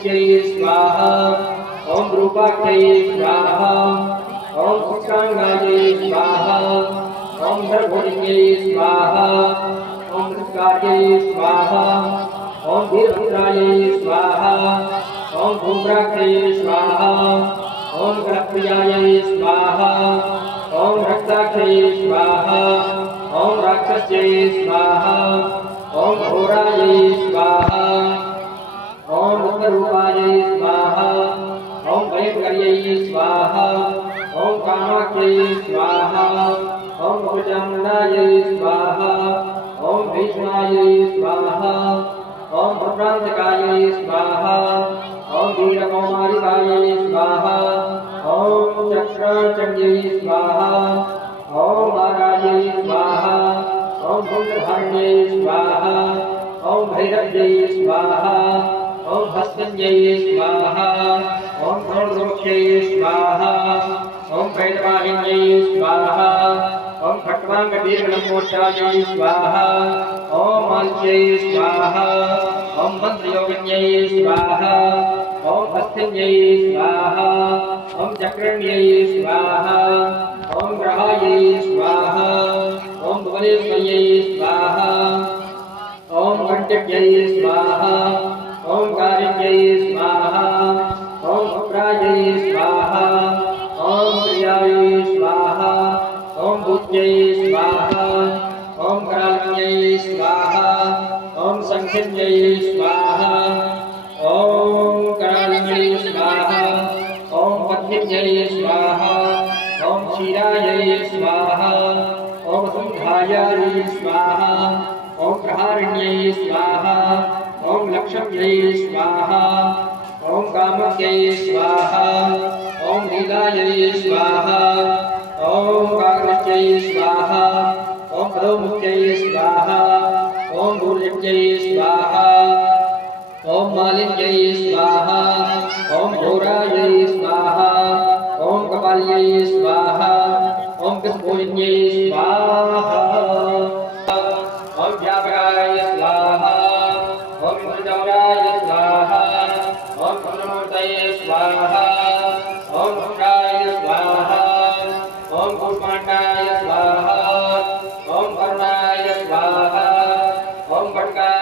ऋषियै स्वाहा ओम रूपाक्षयै स्वाहा ओम पुष्टांगायै स्वाहा ओम गर्भोणियै स्वाहा ओम ऋत्कार्यै स्वाहा ओम वीरभद्रायै स्वाहा ओम धूम्राक्षयै स्वाहा ओम गणप्रियायै स्वाहा ओम रक्ताक्षयै स्वाहा ओम राक्षस्यै स्वाहा ओम घोरायै स्वाहा ओम रुद्ररूपायै स्वाहा ओम भयंकर्यै स्वाहा ओम कामाख्यै स्वाहा ओम भुजंडायै स्वाहा ओम भीष्मायै स्वाहा ओम भद्रांतकायै स्वाहा ओम वीरकौमारिकायै स्वाहा ओम चक्रचंड्यै स्वाहा ओम वारायै स्वाहा ओम भुजधारिण्यै स्वाहा ओम भैरव्यै स्वाहा ओम भस्मन्यै स्वाहा ओम धनुर्वृक्षै स्वाहा ओम कैटवाहिन्यै स्वाहा ओम खट्वांगदीर्घनमोक्षायै स्वाहा ओम माल्यै स्वाहा ओम मंत्रयोगिन्यै स्वाहा ओम हस्तिन्यै स्वाहा ओम चक्रण्यै स्वाहा ओम ग्रहायै स्वाहा ओम भुवनेश्वर्यै स्वाहा ओम कंटक्यै स्वाहा ओम कारिण्यै स्वाहा ओम शुक्रायै स्वाहा ओम प्रियायै स्वाहा ओम भूत्यै स्वाहा ओम करालन्यै स्वाहा ओम संखिन्यै स्वाहा ओम करालन्यै स्वाहा ओम पद्मिन्यै स्वाहा ओम क्षीरायै स्वाहा ओम सुंधायै स्वाहा ओम प्रहारिण्यै स्वाहा ओम लक्ष्म्यै स्वाहा ओम कामक्यै स्वाहा ओम लीलायै स्वाहा ओम काग्निच्यै स्वाहा ओम पदोमुख्यै स्वाहा ओम भूर्यज्ञै स्वाहा ओम मालिन्यै स्वाहा ओम घोरायै स्वाहा ओम कपाल्यै स्वाहा ओम विष्णुन्यै स्वाहा ओम व्यापकाय स्वाहा ओम इंद्रचौराय स्वाहा ओम चंद्रमूर्तये स्वाहा ओम शुक्राय स्वाहा ओम कूष्मांडाय स्वाहा ओम करुणाय स्वाहा ओम खड्गाय